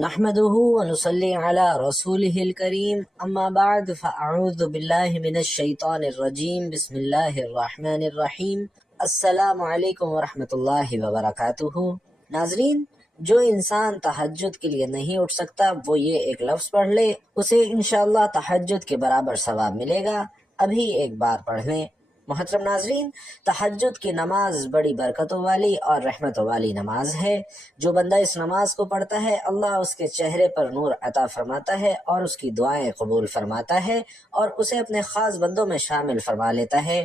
نحمده ونصلي على رسوله الكريم اما بعد فاعوذ بالله من الشیطان الرجیم بسم اللہ الرحمن الرحیم السلام علیکم ورحمۃ اللہ وبرکاتہ۔ ناظرین، جو انسان تہجد کے لیے نہیں اٹھ سکتا وہ یہ ایک لفظ پڑھ لے، اسے انشاءاللہ تہجد کے برابر ثواب ملے گا۔ ابھی ایک بار پڑھ لیں۔ محترم ناظرین، تہجد کی نماز بڑی برکتوں والی اور رحمتوں والی نماز ہے۔ جو بندہ اس نماز کو پڑھتا ہے اللہ اس کے چہرے پر نور عطا فرماتا ہے اور اس کی دعائیں قبول فرماتا ہے اور اسے اپنے خاص بندوں میں شامل فرما لیتا ہے۔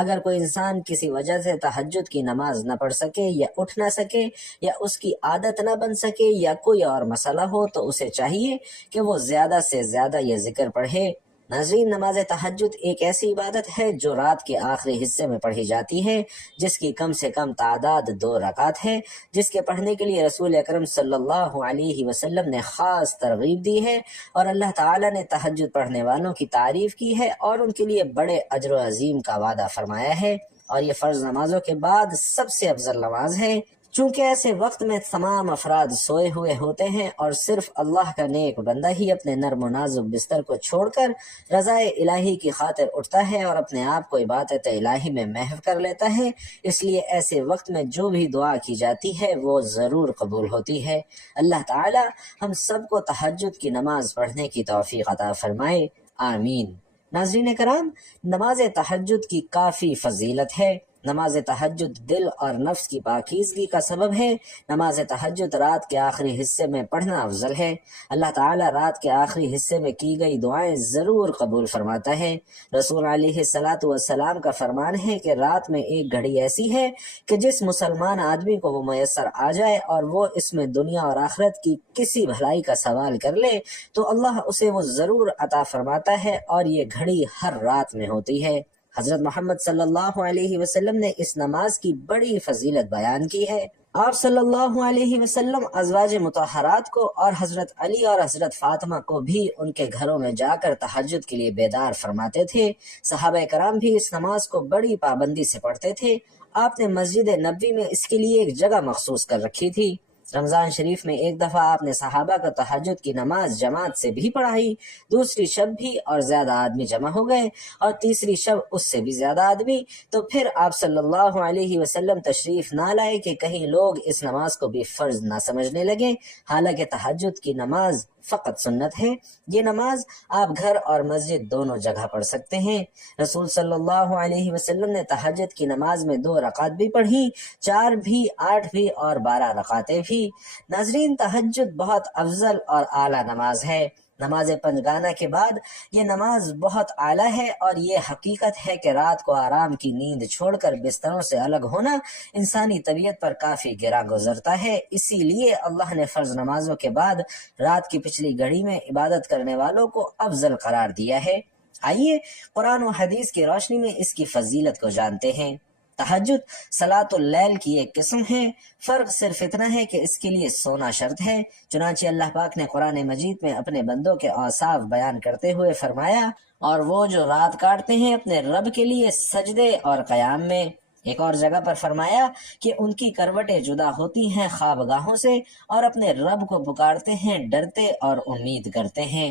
اگر کوئی انسان کسی وجہ سے تہجد کی نماز نہ پڑھ سکے یا اٹھ نہ سکے یا اس کی عادت نہ بن سکے یا کوئی اور مسئلہ ہو تو اسے چاہیے کہ وہ زیادہ سے زیادہ یہ ذکر پڑھے۔ ناظرین، نماز تہجد ایک ایسی عبادت ہے جو رات کے آخری حصے میں پڑھی جاتی ہے، جس کی کم سے کم تعداد 2 رکعت ہے، جس کے پڑھنے کے لیے رسول اکرم صلی اللہ علیہ وسلم نے خاص ترغیب دی ہے اور اللہ تعالیٰ نے تہجد پڑھنے والوں کی تعریف کی ہے اور ان کے لیے بڑے اجر و عظیم کا وعدہ فرمایا ہے، اور یہ فرض نمازوں کے بعد سب سے افضل نماز ہے۔ چونکہ ایسے وقت میں تمام افراد سوئے ہوئے ہوتے ہیں اور صرف اللہ کا نیک بندہ ہی اپنے نرم و نازک بستر کو چھوڑ کر رضائے الہی کی خاطر اٹھتا ہے اور اپنے آپ کو عبادت الہی میں محو کر لیتا ہے، اس لیے ایسے وقت میں جو بھی دعا کی جاتی ہے وہ ضرور قبول ہوتی ہے۔ اللہ تعالی ہم سب کو تہجد کی نماز پڑھنے کی توفیق عطا فرمائے، آمین۔ ناظرین کرام، نماز تہجد کی کافی فضیلت ہے۔ نماز تہجد دل اور نفس کی پاکیزگی کا سبب ہے۔ نماز تہجد رات کے آخری حصے میں پڑھنا افضل ہے۔ اللہ تعالیٰ رات کے آخری حصے میں کی گئی دعائیں ضرور قبول فرماتا ہے۔ رسول علیہ السلام کا فرمان ہے کہ رات میں ایک گھڑی ایسی ہے کہ جس مسلمان آدمی کو وہ میسر آ جائے اور وہ اس میں دنیا اور آخرت کی کسی بھلائی کا سوال کر لے تو اللہ اسے وہ ضرور عطا فرماتا ہے، اور یہ گھڑی ہر رات میں ہوتی ہے۔ حضرت محمد صلی اللہ علیہ وسلم نے اس نماز کی بڑی فضیلت بیان کی ہے۔ آپ صلی اللہ علیہ وسلم ازواج مطہرات کو اور حضرت علی اور حضرت فاطمہ کو بھی ان کے گھروں میں جا کر تہجد کے لیے بیدار فرماتے تھے۔ صحابہ کرام بھی اس نماز کو بڑی پابندی سے پڑھتے تھے۔ آپ نے مسجد نبوی میں اس کے لیے ایک جگہ مخصوص کر رکھی تھی۔ رمضان شریف میں ایک دفعہ آپ نے صحابہ کو تہجد کی نماز جماعت سے بھی پڑھائی، دوسری شب بھی اور زیادہ آدمی جمع ہو گئے، اور تیسری شب اس سے بھی زیادہ آدمی، تو پھر آپ صلی اللہ علیہ وسلم تشریف نہ لائے کہ کہیں لوگ اس نماز کو بھی فرض نہ سمجھنے لگے، حالانکہ تہجد کی نماز فقط سنت ہے۔ یہ نماز آپ گھر اور مسجد دونوں جگہ پڑھ سکتے ہیں۔ رسول صلی اللہ علیہ وسلم نے تہجد کی نماز میں 2 رکعت بھی پڑھی، 4 بھی، 8 بھی اور 12 رکعتیں بھی۔ ناظرین، تہجد بہت افضل اور اعلیٰ نماز ہے۔ نماز پنجگانہ کے بعد یہ نماز بہت اعلیٰ ہے، اور یہ حقیقت ہے کہ رات کو آرام کی نیند چھوڑ کر بستروں سے الگ ہونا انسانی طبیعت پر کافی گراں گزرتا ہے۔ اسی لیے اللہ نے فرض نمازوں کے بعد رات کی پچھلی گھڑی میں عبادت کرنے والوں کو افضل قرار دیا ہے۔ آئیے قرآن و حدیث کی روشنی میں اس کی فضیلت کو جانتے ہیں۔ تہجد صلاۃ اللیل کی ایک قسم ہے، فرق صرف اتنا ہے کہ اس کے لیے سونا شرط ہے۔ چنانچہ اللہ پاک نے قرآن مجید میں اپنے بندوں کے اوصاف بیان کرتے ہوئے فرمایا، اور وہ جو رات کاٹتے ہیں اپنے رب کے لیے سجدے اور قیام میں۔ ایک اور جگہ پر فرمایا کہ ان کی کروٹیں جدا ہوتی ہیں خوابگاہوں سے، اور اپنے رب کو پکارتے ہیں، ڈرتے اور امید کرتے ہیں۔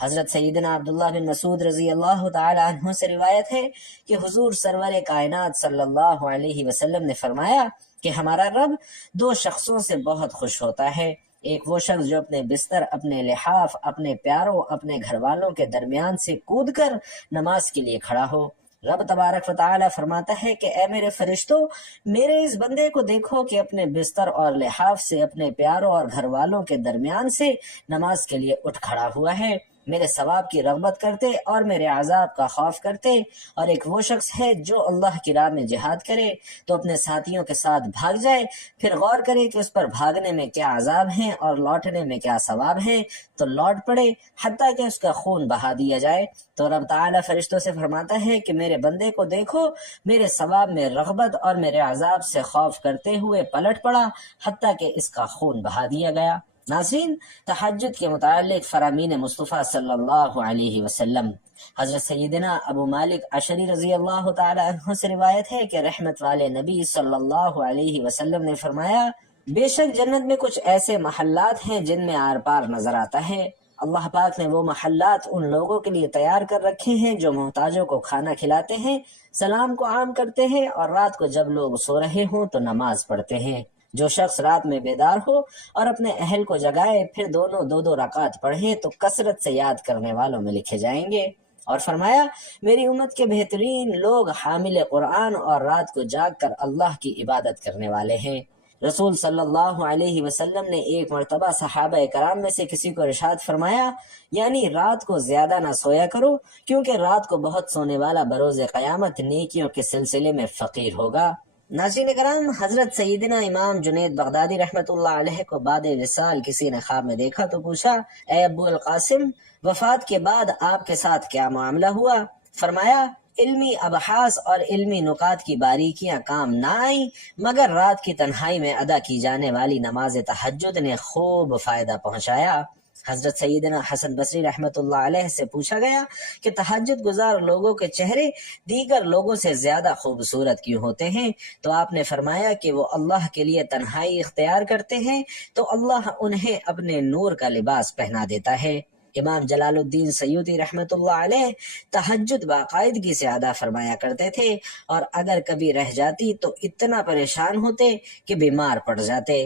حضرت سیدنا عبداللہ بن مسعود رضی اللہ تعالی عنہ سے روایت ہے کہ حضور سرور کائنات صلی اللہ علیہ وسلم نے فرمایا کہ ہمارا رب 2 شخصوں سے بہت خوش ہوتا ہے۔ ایک وہ شخص جو اپنے بستر، اپنے لحاف، اپنے پیاروں، اپنے گھر والوں کے درمیان سے کود کر نماز کے لیے کھڑا ہو۔ رب تبارک و تعالی فرماتا ہے کہ اے میرے فرشتوں، میرے اس بندے کو دیکھو کہ اپنے بستر اور لحاف سے اپنے پیاروں اور گھر والوں کے درمیان سے نماز کے لیے اٹھ کھڑا ہوا ہے، میرے ثواب کی رغبت کرتے اور میرے عذاب کا خوف کرتے۔ اور ایک وہ شخص ہے جو اللہ کی راہ میں جہاد کرے تو اپنے ساتھیوں کے ساتھ بھاگ جائے، پھر غور کرے کہ اس پر بھاگنے میں کیا عذاب ہیں اور لوٹنے میں کیا ثواب ہیں، تو لوٹ پڑے حتیٰ کہ اس کا خون بہا دیا جائے۔ تو رب تعالیٰ فرشتوں سے فرماتا ہے کہ میرے بندے کو دیکھو، میرے ثواب میں رغبت اور میرے عذاب سے خوف کرتے ہوئے پلٹ پڑا حتیٰ کہ اس کا خون بہا دیا گیا۔ ناظرین، تہجد کے متعلق فرامین مصطفیٰ صلی اللہ علیہ وسلم، حضرت سیدنا ابو مالک اشعری رضی اللہ تعالی عنہ سے روایت ہے کہ رحمت والے نبی صلی اللہ علیہ وسلم نے فرمایا، بے شک جنت میں کچھ ایسے محلات ہیں جن میں آر پار نظر آتا ہے۔ اللہ پاک نے وہ محلات ان لوگوں کے لیے تیار کر رکھے ہیں جو محتاجوں کو کھانا کھلاتے ہیں، سلام کو عام کرتے ہیں، اور رات کو جب لوگ سو رہے ہوں تو نماز پڑھتے ہیں۔ جو شخص رات میں بیدار ہو اور اپنے اہل کو جگائے، پھر دونوں دو دو رکعت پڑھے تو کثرت سے یاد کرنے والوں میں لکھے جائیں گے۔ اور فرمایا، میری امت کے بہترین لوگ حامل قرآن اور رات کو جاگ کر اللہ کی عبادت کرنے والے ہیں۔ رسول صلی اللہ علیہ وسلم نے ایک مرتبہ صحابہ کرام میں سے کسی کو ارشاد فرمایا، یعنی رات کو زیادہ نہ سویا کرو، کیونکہ رات کو بہت سونے والا بروز قیامت نیکیوں کے سلسلے میں فقیر ہوگا۔ ناظرین کرام، حضرت سیدنا امام جنید بغدادی رحمۃ اللہ علیہ کو بعد وصال کسی نے خواب میں دیکھا تو پوچھا، اے ابو القاسم، وفات کے بعد آپ کے ساتھ کیا معاملہ ہوا؟ فرمایا، علمی ابحاث اور علمی نکات کی باریکیاں کام نہ آئیں، مگر رات کی تنہائی میں ادا کی جانے والی نماز تہجد نے خوب فائدہ پہنچایا۔ حضرت سیدنا حسن بصری رحمۃ اللہ علیہ سے پوچھا گیا کہ تہجد گزار لوگوں کے چہرے دیگر لوگوں سے زیادہ خوبصورت کیوں ہوتے ہیں؟ تو آپ نے فرمایا کہ وہ اللہ کے لیے تنہائی اختیار کرتے ہیں تو اللہ انہیں اپنے نور کا لباس پہنا دیتا ہے۔ امام جلال الدین سیوطی رحمۃ اللہ علیہ تہجد باقاعدگی سے ادا فرمایا کرتے تھے، اور اگر کبھی رہ جاتی تو اتنا پریشان ہوتے کہ بیمار پڑ جاتے۔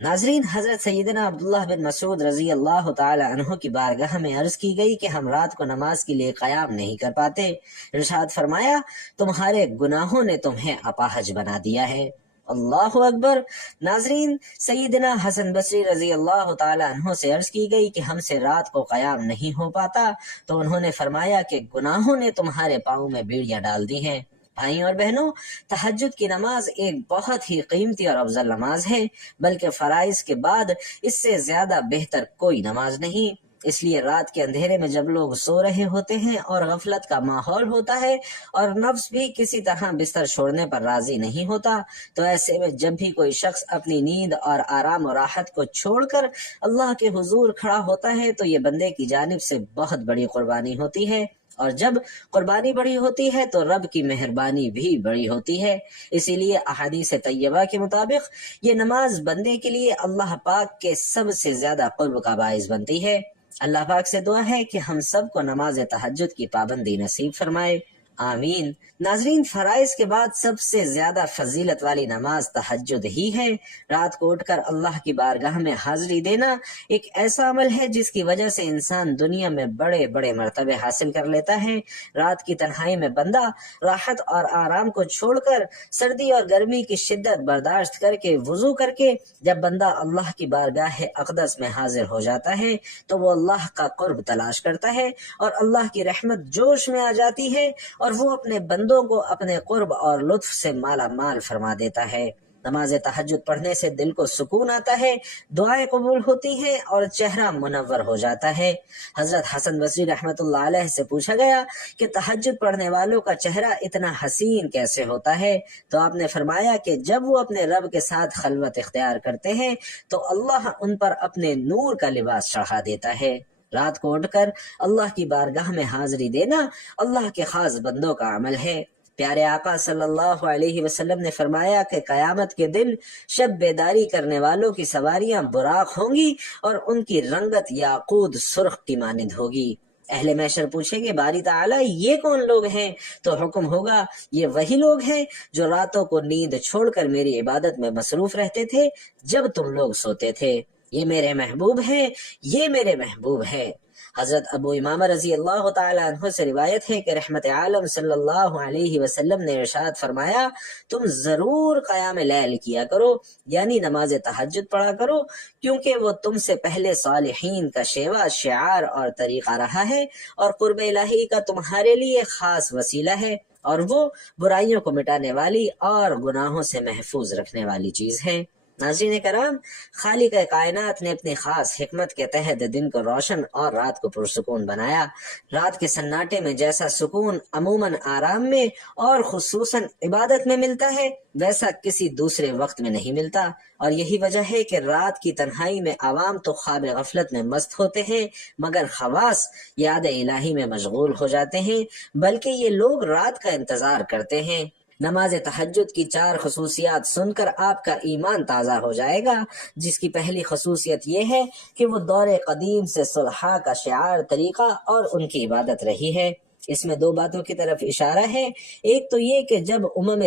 ناظرین، حضرت سیدنا عبداللہ بن مسعود رضی اللہ تعالی عنہ کی بارگاہ میں عرض کی گئی کہ ہم رات کو نماز کے لیے قیام نہیں کر پاتے۔ ارشاد فرمایا، تمہارے گناہوں نے تمہیں اپاہج بنا دیا ہے۔ اللہ اکبر۔ ناظرین، سیدنا حسن بصری رضی اللہ تعالی عنہ سے عرض کی گئی کہ ہم سے رات کو قیام نہیں ہو پاتا، تو انہوں نے فرمایا کہ گناہوں نے تمہارے پاؤں میں بیڑیاں ڈال دی ہیں۔ بھائیوں اور بہنوں، تہجد کی نماز ایک بہت ہی قیمتی اور افضل نماز ہے، بلکہ فرائض کے بعد اس سے زیادہ بہتر کوئی نماز نہیں۔ اس لیے رات کے اندھیرے میں جب لوگ سو رہے ہوتے ہیں اور غفلت کا ماحول ہوتا ہے اور نفس بھی کسی طرح بستر چھوڑنے پر راضی نہیں ہوتا، تو ایسے میں جب بھی کوئی شخص اپنی نیند اور آرام و راحت کو چھوڑ کر اللہ کے حضور کھڑا ہوتا ہے تو یہ بندے کی جانب سے بہت بڑی قربانی ہوتی ہے، اور جب قربانی بڑی ہوتی ہے تو رب کی مہربانی بھی بڑی ہوتی ہے۔ اسی لیے احادیث طیبہ کے مطابق یہ نماز بندے کے لیے اللہ پاک کے سب سے زیادہ قرب کا باعث بنتی ہے۔ اللہ پاک سے دعا ہے کہ ہم سب کو نماز تہجد کی پابندی نصیب فرمائے، آمین۔ ناظرین، فرائض کے بعد سب سے زیادہ فضیلت والی نماز تہجد ہی ہے۔ رات کو اٹھ کر اللہ کی بارگاہ میں حاضری دینا ایک ایسا عمل ہے جس کی وجہ سے انسان دنیا میں بڑے بڑے مرتبے حاصل کر لیتا ہے۔ رات کی تنہائی میں بندہ راحت اور آرام کو چھوڑ کر سردی اور گرمی کی شدت برداشت کر کے وضو کر کے جب بندہ اللہ کی بارگاہ اقدس میں حاضر ہو جاتا ہے تو وہ اللہ کا قرب تلاش کرتا ہے اور اللہ کی رحمت جوش میں آ جاتی ہے، اور وہ اپنے بندوں کو اپنے قرب اور لطف سے مالا مال فرما دیتا ہے۔ نماز تہجد پڑھنے سے دل کو سکون آتا ہے، دعائیں قبول ہوتی ہیں اور چہرہ منور ہو جاتا ہے۔ حضرت حسن بصری رحمۃ اللہ علیہ سے پوچھا گیا کہ تہجد پڑھنے والوں کا چہرہ اتنا حسین کیسے ہوتا ہے؟ تو آپ نے فرمایا کہ جب وہ اپنے رب کے ساتھ خلوت اختیار کرتے ہیں تو اللہ ان پر اپنے نور کا لباس چڑھا دیتا ہے۔ رات کو اٹھ کر اللہ کی بارگاہ میں حاضری دینا اللہ کے خاص بندوں کا عمل ہے۔ پیارے آقا صلی اللہ علیہ وسلم نے فرمایا کہ قیامت کے دن شب بیداری کرنے والوں کی سواریاں براق ہوں گی اور ان کی رنگت یاقوت سرخ کی مانند ہوگی۔ اہل محشر پوچھیں گے، باری تعالیٰ یہ کون لوگ ہیں؟ تو حکم ہوگا، یہ وہی لوگ ہیں جو راتوں کو نیند چھوڑ کر میری عبادت میں مصروف رہتے تھے جب تم لوگ سوتے تھے۔ یہ میرے محبوب ہیں، یہ میرے محبوب ہیں۔ حضرت ابو امامہ رضی اللہ تعالی عنہ سے روایت ہے کہ رحمت عالم صلی اللہ علیہ وسلم نے ارشاد فرمایا، تم ضرور قیام لیل کیا کرو، یعنی نماز تہجد پڑھا کرو، کیونکہ وہ تم سے پہلے صالحین کا شیوا، شعار اور طریقہ رہا ہے، اور قرب الہی کا تمہارے لیے خاص وسیلہ ہے، اور وہ برائیوں کو مٹانے والی اور گناہوں سے محفوظ رکھنے والی چیز ہے۔ ناظرین کرام، خالق کائنات نے اپنی خاص حکمت کے تحت دن کو روشن اور رات کو پرسکون بنایا۔ رات کے سناٹے میں جیسا سکون عموماً آرام میں اور خصوصاً عبادت میں ملتا ہے، ویسا کسی دوسرے وقت میں نہیں ملتا، اور یہی وجہ ہے کہ رات کی تنہائی میں عوام تو خواب غفلت میں مست ہوتے ہیں، مگر خواص یاد الہی میں مشغول ہو جاتے ہیں، بلکہ یہ لوگ رات کا انتظار کرتے ہیں۔ نماز تہجد کی 4 خصوصیات سن کر آپ کا ایمان تازہ ہو جائے گا، جس کی پہلی خصوصیت یہ ہے کہ وہ دور قدیم سے صلحاء کا شعار، طریقہ اور ان کی عبادت رہی ہے۔ اس میں 2 باتوں کی طرف اشارہ ہے۔ ایک تو یہ کہ جب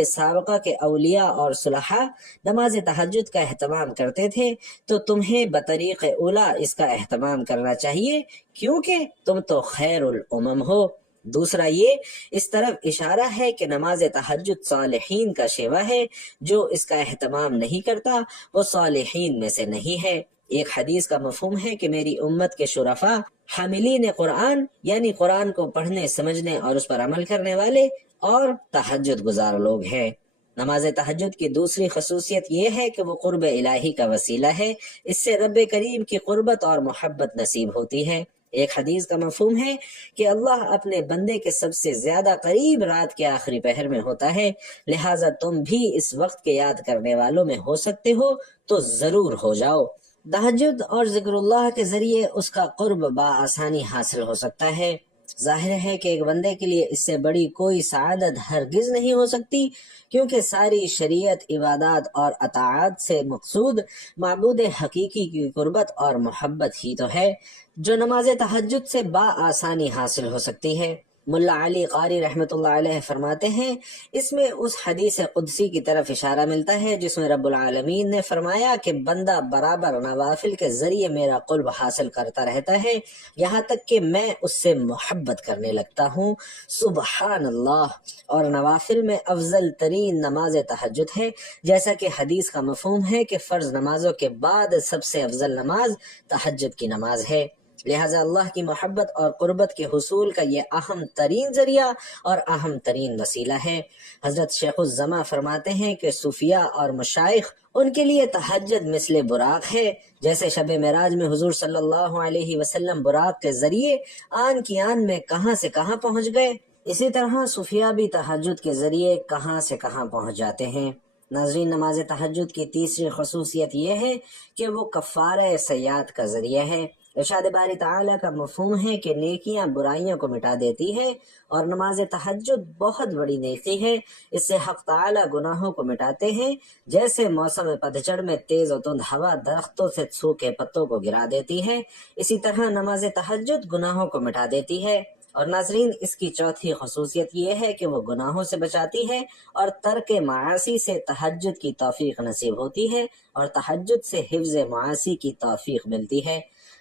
سابقہ کے اولیاء اور صلحاء نماز تہجد کا اہتمام کرتے تھے تو تمہیں بطریق اولا اس کا اہتمام کرنا چاہیے، کیونکہ تم تو خیر الامم ہو۔ دوسرا یہ اس طرف اشارہ ہے کہ نماز تہجد صالحین کا شیوہ ہے، جو اس کا اہتمام نہیں کرتا وہ صالحین میں سے نہیں ہے۔ ایک حدیث کا مفہوم ہے کہ میری امت کے شرفاء حاملین قرآن، یعنی قرآن کو پڑھنے، سمجھنے اور اس پر عمل کرنے والے اور تہجد گزار لوگ ہیں۔ نماز تہجد کی دوسری خصوصیت یہ ہے کہ وہ قرب الہی کا وسیلہ ہے، اس سے رب کریم کی قربت اور محبت نصیب ہوتی ہے۔ ایک حدیث کا مفہوم ہے کہ اللہ اپنے بندے کے سب سے زیادہ قریب رات کے آخری پہر میں ہوتا ہے، لہٰذا تم بھی اس وقت کے یاد کرنے والوں میں ہو سکتے ہو تو ضرور ہو جاؤ۔ تہجد اور ذکر اللہ کے ذریعے اس کا قرب بآسانی حاصل ہو سکتا ہے۔ ظاہر ہے کہ ایک بندے کے لیے اس سے بڑی کوئی سعادت ہرگز نہیں ہو سکتی، کیونکہ ساری شریعت، عبادات اور اطاعت سے مقصود معبود حقیقی کی قربت اور محبت ہی تو ہے، جو نماز تہجد سے بآسانی حاصل ہو سکتی ہے۔ ملا علی قاری رحمۃ اللہ علیہ فرماتے ہیں، اس میں اس حدیث قدسی کی طرف اشارہ ملتا ہے جس میں رب العالمین نے فرمایا کہ بندہ برابر نوافل کے ذریعے میرا قرب حاصل کرتا رہتا ہے، یہاں تک کہ میں اس سے محبت کرنے لگتا ہوں۔ سبحان اللہ۔ اور نوافل میں افضل ترین نماز تہجد ہے، جیسا کہ حدیث کا مفہوم ہے کہ فرض نمازوں کے بعد سب سے افضل نماز تہجد کی نماز ہے، لہٰذا اللہ کی محبت اور قربت کے حصول کا یہ اہم ترین ذریعہ اور اہم ترین وسیلہ ہے۔ حضرت شیخ الزما فرماتے ہیں کہ صوفیاء اور مشائخ، ان کے لیے تہجد مثل براق ہے، جیسے شب معراج میں حضور صلی اللہ علیہ وسلم براق کے ذریعے آن کی آن میں کہاں سے کہاں پہنچ گئے، اسی طرح صوفیاء بھی تہجد کے ذریعے کہاں سے کہاں پہنچ جاتے ہیں۔ ناظرین، نماز تہجد کی تیسری خصوصیت یہ ہے کہ وہ کفارہ سیئات کا ذریعہ ہے۔ ارشاد باری تعالیٰ کا مفہوم ہے کہ نیکیاں برائیوں کو مٹا دیتی ہے، اور نماز تہجد بہت بڑی نیکی ہے۔ اس سے حق تعالیٰ گناہوں کو مٹاتے ہیں، جیسے موسم پتجھڑ میں تیز و تند ہوا درختوں سے سوکھے پتوں کو گرا دیتی ہے، اسی طرح نماز تہجد گناہوں کو مٹا دیتی ہے۔ اور ناظرین، اس کی چوتھی خصوصیت یہ ہے کہ وہ گناہوں سے بچاتی ہے، اور ترک معاصی سے تہجد کی توفیق نصیب ہوتی ہے، اور تہجد سے حفظ معاصی کی توفیق ملتی ہے۔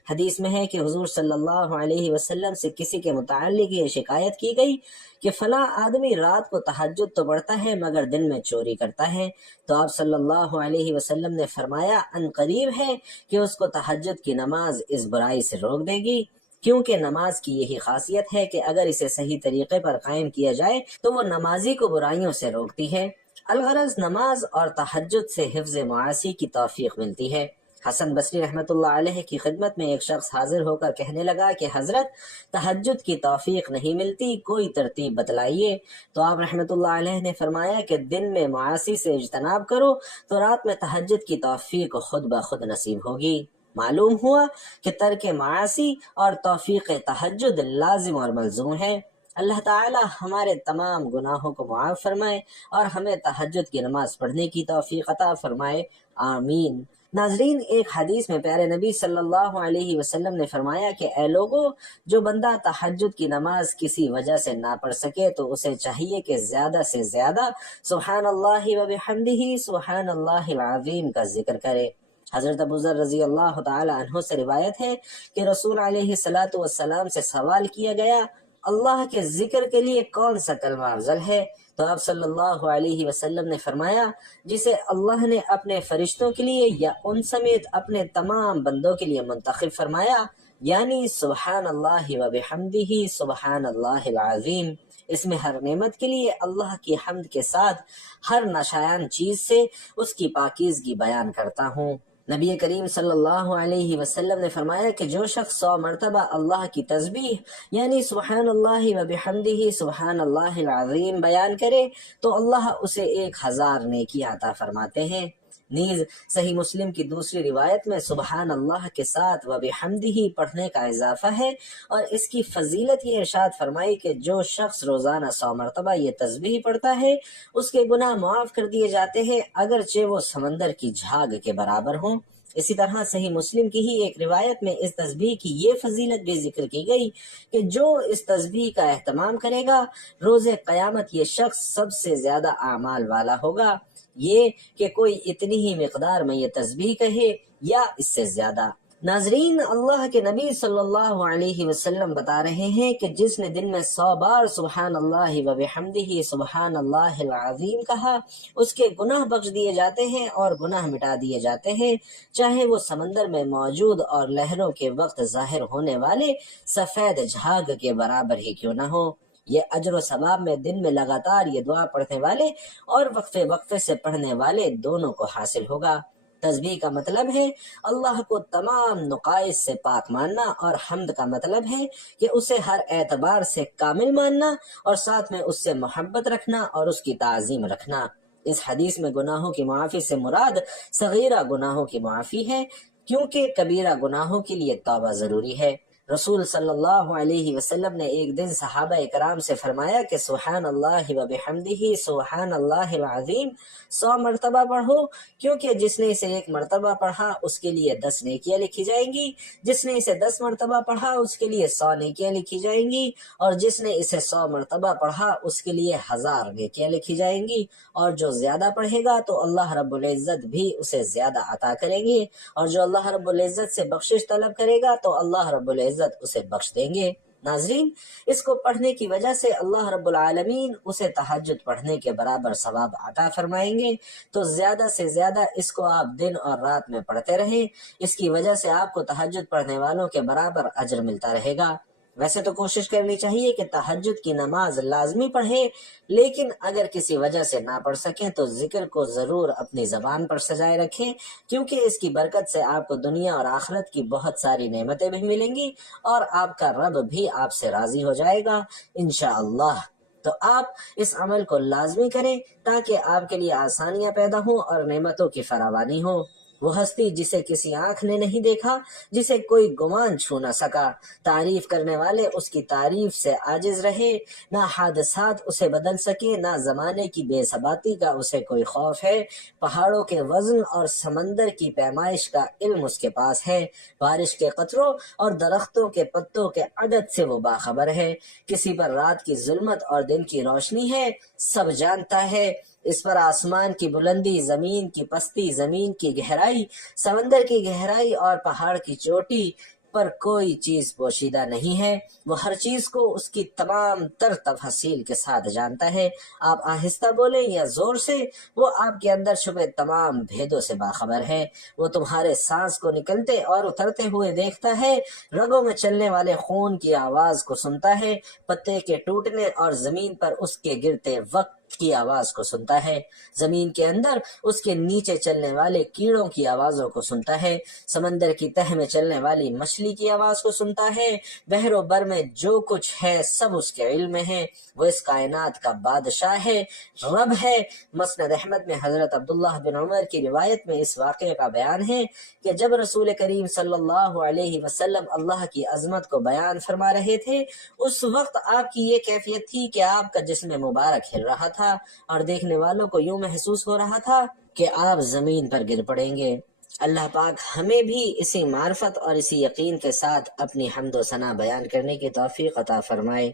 حدیث میں ہے کہ حضور صلی اللہ علیہ وسلم سے کسی کے متعلق یہ شکایت کی گئی کہ فلاں آدمی رات کو تہجد تو پڑھتا ہے مگر دن میں چوری کرتا ہے، تو آپ صلی اللہ علیہ وسلم نے فرمایا ان قریب ہے کہ اس کو تہجد کی نماز اس برائی سے روک دے گی، کیونکہ نماز کی یہی خاصیت ہے کہ اگر اسے صحیح طریقے پر قائم کیا جائے تو وہ نمازی کو برائیوں سے روکتی ہے۔ الغرض نماز اور تہجد سے حفظ معاصی کی توفیق ملتی ہے۔ حسن بصری رحمۃ اللہ علیہ کی خدمت میں ایک شخص حاضر ہو کر کہنے لگا کہ حضرت، تہجد کی توفیق نہیں ملتی، کوئی ترتیب بتلائیے۔ تو آپ رحمۃ اللہ علیہ نے فرمایا کہ دن میں معاصی سے اجتناب کرو تو رات میں تہجد کی توفیق خود بخود نصیب ہوگی۔ معلوم ہوا کہ ترک معاصی اور توفیق تہجد لازم اور ملزوم ہے۔ اللہ تعالی ہمارے تمام گناہوں کو معاف فرمائے اور ہمیں تہجد کی نماز پڑھنے کی توفیق عطا فرمائے، آمین۔ ناظرین، ایک حدیث میں پیارے نبی صلی اللہ علیہ وسلم نے فرمایا کہ اے لوگو، جو بندہ تہجد کی نماز کسی وجہ سے نہ پڑھ سکے تو اسے چاہیے کہ زیادہ سے زیادہ سبحان اللہ و بحمدہ سبحان اللہ العظیم کا ذکر کرے۔ حضرت ابو ذر رضی اللہ تعالی عنہ سے روایت ہے کہ رسول علیہ الصلوۃ والسلام سے سوال کیا گیا، اللہ کے ذکر کے لیے کون سا کلمہ افضل ہے؟ تو آپ صلی اللہ علیہ وسلم نے فرمایا، جسے اللہ نے اپنے فرشتوں کے لیے یا ان سمیت اپنے تمام بندوں کے لیے منتخب فرمایا، یعنی سبحان اللہ و بحمدہ سبحان اللہ العظیم۔ اس میں ہر نعمت کے لیے اللہ کی حمد کے ساتھ ہر ناشیان چیز سے اس کی پاکیزگی بیان کرتا ہوں۔ نبی کریم صلی اللہ علیہ وسلم نے فرمایا کہ جو شخص 100 مرتبہ اللہ کی تسبیح یعنی سبحان اللہ و بحمدہ سبحان اللہ العظیم بیان کرے تو اللہ اسے 1000 نیکی عطا فرماتے ہیں۔ نیز صحیح مسلم کی دوسری روایت میں سبحان اللہ کے ساتھ و بحمدہ پڑھنے کا اضافہ ہے، اور اس کی فضیلت یہ ارشاد فرمائی کہ جو شخص روزانہ 100 مرتبہ یہ تسبیح پڑھتا ہے اس کے گناہ معاف کر دیے جاتے ہیں، اگرچہ وہ سمندر کی جھاگ کے برابر ہوں۔ اسی طرح صحیح مسلم کی ہی ایک روایت میں اس تسبیح کی یہ فضیلت بھی ذکر کی گئی کہ جو اس تسبیح کا اہتمام کرے گا روز قیامت یہ شخص سب سے زیادہ اعمال والا ہوگا، یہ کہ کوئی اتنی ہی مقدار میں یہ تسبیح کہے یا اس سے زیادہ۔ ناظرین، اللہ کے نبی صلی اللہ علیہ وسلم بتا رہے ہیں کہ جس نے دن میں 100 بار سبحان اللہ و بحمدہ سبحان اللہ العظیم کہا اس کے گناہ بخش دیے جاتے ہیں اور گناہ مٹا دیے جاتے ہیں، چاہے وہ سمندر میں موجود اور لہروں کے وقت ظاہر ہونے والے سفید جھاگ کے برابر ہی کیوں نہ ہو۔ یہ اجر و ثواب میں دن میں لگاتار یہ دعا پڑھنے والے اور وقفے وقفے سے پڑھنے والے دونوں کو حاصل ہوگا۔ تسبیح کا مطلب ہے اللہ کو تمام نقائص سے پاک ماننا، اور حمد کا مطلب ہے کہ اسے ہر اعتبار سے کامل ماننا اور ساتھ میں اس سے محبت رکھنا اور اس کی تعظیم رکھنا۔ اس حدیث میں گناہوں کی معافی سے مراد صغیرہ گناہوں کی معافی ہے، کیونکہ کبیرہ گناہوں کے لیے توبہ ضروری ہے۔ رسول صلی اللہ علیہ وسلم نے ایک دن صحابہ اکرام سے فرمایا کہ سبحان اللہ و بحمدہ سبحان اللہ العظیم 100 مرتبہ پڑھو، کیونکہ جس نے اسے 1 مرتبہ پڑھا اس کے لیے 10 نیکیاں لکھی جائیں گی، جس نے اسے 10 مرتبہ پڑھا اس کے لیے 100 نیکیاں لکھی جائیں گی، اور جس نے اسے 100 مرتبہ پڑھا اس کے لیے 1000 نیکیاں لکھی جائیں گی، اور جو زیادہ پڑھے گا تو اللہ رب العزت بھی اسے زیادہ عطا کریں گے، اور جو اللہ رب العزت سے بخشش طلب کرے گا تو اللہ رب العزت اسے بخش دیں گے۔ ناظرین، اس کو پڑھنے کی وجہ سے اللہ رب العالمین اسے تہجد پڑھنے کے برابر ثواب عطا فرمائیں گے، تو زیادہ سے زیادہ اس کو آپ دن اور رات میں پڑھتے رہیں، اس کی وجہ سے آپ کو تہجد پڑھنے والوں کے برابر اجر ملتا رہے گا۔ ویسے تو کوشش کرنی چاہیے کہ تہجد کی نماز لازمی پڑھیں، لیکن اگر کسی وجہ سے نہ پڑھ سکیں تو ذکر کو ضرور اپنی زبان پر سجائے رکھیں، کیونکہ اس کی برکت سے آپ کو دنیا اور آخرت کی بہت ساری نعمتیں بھی ملیں گی اور آپ کا رب بھی آپ سے راضی ہو جائے گا انشاءاللہ۔ تو آپ اس عمل کو لازمی کریں تاکہ آپ کے لیے آسانیاں پیدا ہوں اور نعمتوں کی فراوانی ہو۔ وہ ہستی جسے کسی آنکھ نے نہیں دیکھا، جسے کوئی گمان چھو نہ سکا، تعریف کرنے والے اس کی تعریف سے عاجز رہے، نہ حادثات اسے بدل سکے، نہ زمانے کی بے ثباتی کا اسے کوئی خوف ہے، پہاڑوں کے وزن اور سمندر کی پیمائش کا علم اس کے پاس ہے، بارش کے قطروں اور درختوں کے پتوں کے عدد سے وہ باخبر ہے، کسی پر رات کی ظلمت اور دن کی روشنی ہے، سب جانتا ہے، اس پر آسمان کی بلندی، زمین کی پستی، زمین کی گہرائی، سمندر کی گہرائی اور پہاڑ کی چوٹی پر کوئی چیز پوشیدہ نہیں ہے، وہ ہر چیز کو اس کی تمام تر تفصیل کے ساتھ جانتا ہے، آپ آہستہ بولیں یا زور سے، وہ آپ کے اندر چھپے تمام بھیدوں سے باخبر ہے، وہ تمہارے سانس کو نکلتے اور اترتے ہوئے دیکھتا ہے، رگوں میں چلنے والے خون کی آواز کو سنتا ہے، پتے کے ٹوٹنے اور زمین پر اس کے گرتے وقت کی آواز کو سنتا ہے، زمین کے اندر اس کے نیچے چلنے والے کیڑوں کی آوازوں کو سنتا ہے، سمندر کی تہ میں چلنے والی مچھلی کی آواز کو سنتا ہے، بحر و بر میں جو کچھ ہے سب اس کے علم میں ہے، وہ اس کائنات کا بادشاہ ہے، رب ہے۔ مسند احمد میں حضرت عبداللہ بن عمر کی روایت میں اس واقعے کا بیان ہے کہ جب رسول کریم صلی اللہ علیہ وسلم اللہ کی عظمت کو بیان فرما رہے تھے، اس وقت آپ کی یہ کیفیت تھی کہ آپ کا جسم مبارک ہل رہا تھا اور دیکھنے والوں کو یوں محسوس ہو رہا تھا کہ آپ زمین پر گر پڑیں گے۔ اللہ پاک ہمیں بھی اسی معرفت اور اسی یقین کے ساتھ اپنی حمد و ثنا بیان کرنے کی توفیق عطا فرمائے،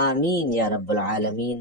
آمین یا رب العالمین۔